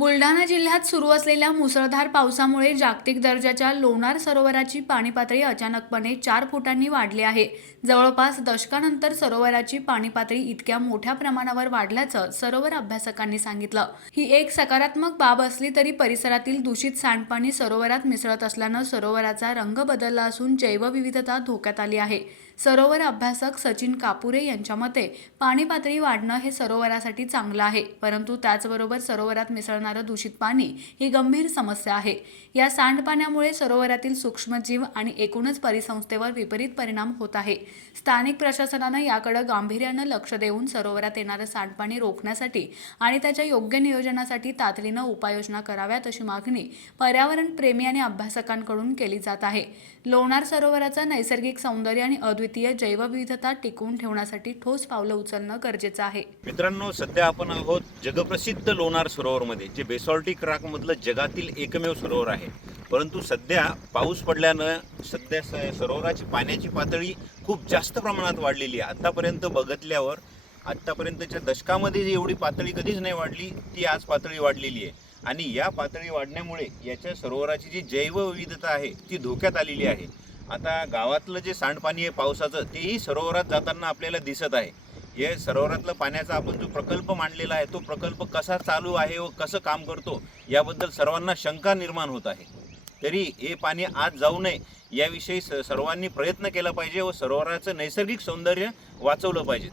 बुलढाणा जिल्ह्यात सुरू असलेल्या मुसळधार पावसामुळे जागतिक दर्जाच्या लोणार सरोवराची पाणी पातळी अचानकपणे चार फुटांनी वाढली आहे. जवळपास दशकानंतर सरोवराची पाणी पातळी इतक्या मोठ्या प्रमाणावर वाढल्याचं सरोवर अभ्यासकांनी सांगितलं. ही एक सकारात्मक बाब असली तरी परिसरातील दूषित सांडपाणी सरोवरात मिसळत असल्यानं सरोवराचा रंग बदलला असून जैवविविधता धोक्यात आली आहे. सरोवर अभ्यासक सचिन कापुरे यांच्या मते पाणी पातळी वाढणं हे सरोवरासाठी चांगलं आहे परंतु त्याचबरोबर सरोवरात मिसळणार दूषित पाणी ही गंभीर समस्या आहे. या सांडपाण्यामुळे सरोवरातील सूक्ष्मजीव आणि एकूणच परिसंस्थेवर विपरीत परिणाम होत आहे. स्थानिक प्रशासनानं याकडे गांभीर्यानं लक्ष देऊन सरोवरात येणारं सांडपाणी रोखण्यासाठी आणि त्याच्या योग्य नियोजनासाठी तातडीनं उपाययोजना कराव्यात अशी मागणी पर्यावरण प्रेमी आणि अभ्यासकांकडून केली जात आहे. लोणार सरोवराचं नैसर्गिक सौंदर्य आणि अद्वितीय जैवविविधता टिकवून ठेवण्यासाठी ठोस पावलं उचलणं गरजेचं आहे. मित्रांनो सध्या आपण आहोत जगप्रसिद्ध लोणार सरोवरमध्ये म्हणजे जे बेसॉल्टिक राकमधलं जगातील एकमेव सरोवर आहे. परंतु सध्या पाऊस पडल्यानं सध्या स- सरोवराची पाण्याची पातळी खूप जास्त प्रमाणात वाढलेली आहे. आत्तापर्यंत बघितल्यावर आत्तापर्यंतच्या दशकामध्ये जी एवढी पातळी कधीच नाही वाढली ती आज पातळी वाढलेली आहे. आणि या पातळी वाढण्यामुळे याच्या सरोवराची जी जैवविविधता आहे ती धोक्यात आलेली आहे. आता गावातलं जे सांडपाणी आहे पावसाचं तेही सरोवरात जाताना आपल्याला दिसत आहे. हे सरोवरातलं पाण्याचा आपण जो प्रकल्प मांडलेला आहे तो प्रकल्प कसा चालू आहे व कसं काम करतो याबद्दल सर्वांना शंका निर्माण होत आहे. तरी हे पाणी आज जाऊ नये याविषयी सर्वांनी प्रयत्न केला पाहिजे व सरोवराचं नैसर्गिक सौंदर्य वाचवलं पाहिजे.